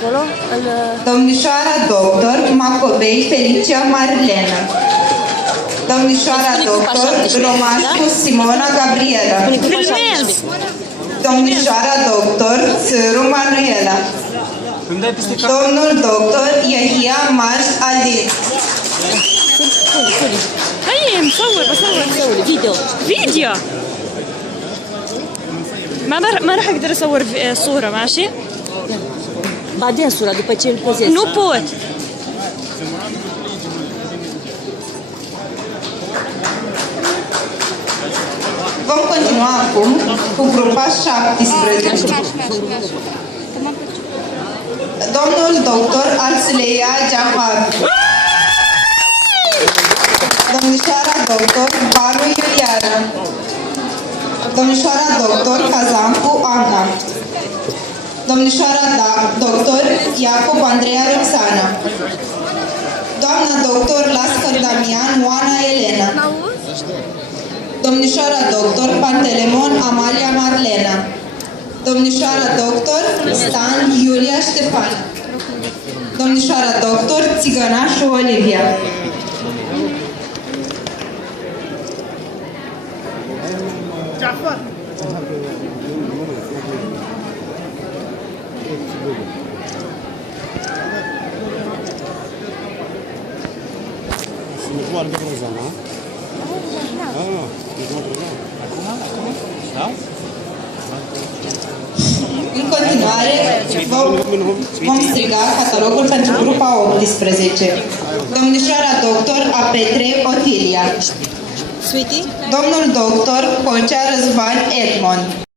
acolo? Domnișoara doctor Macovei Felicia Marlena. Domnișoara doctor Romașcu Simona Gabriela. Domnișoara doctor Țăru Manuela. Domnul doctor Iahia Marș Adin. هيا مصور بصور فيديو ما راح اقدر اصور صورة ماشي بعدين صورة după ce îl pozezi. Nu pot. Vom continua acum cu grupa 17. Domnul doctor Arsuleia Jafar. Domnișoara doctor Baru Iuliana. Domnișoara doctor Kazancu Ana. Domnișoara doctor Iacob Andreea Roxana. Doamna doctor Lascăr Damian Oana Elena. Domnișoara doctor Pantelemon Amalia Marlena. Domnișoara doctor Stan Iulia Ștefan. Domnișoara doctor Țigănașu Olivia. În continuare, vom striga catalogul pentru grupa 18. Domnișoara doctor Apetre Otilia. Domnul doctor Cocea Răzvan Edmond.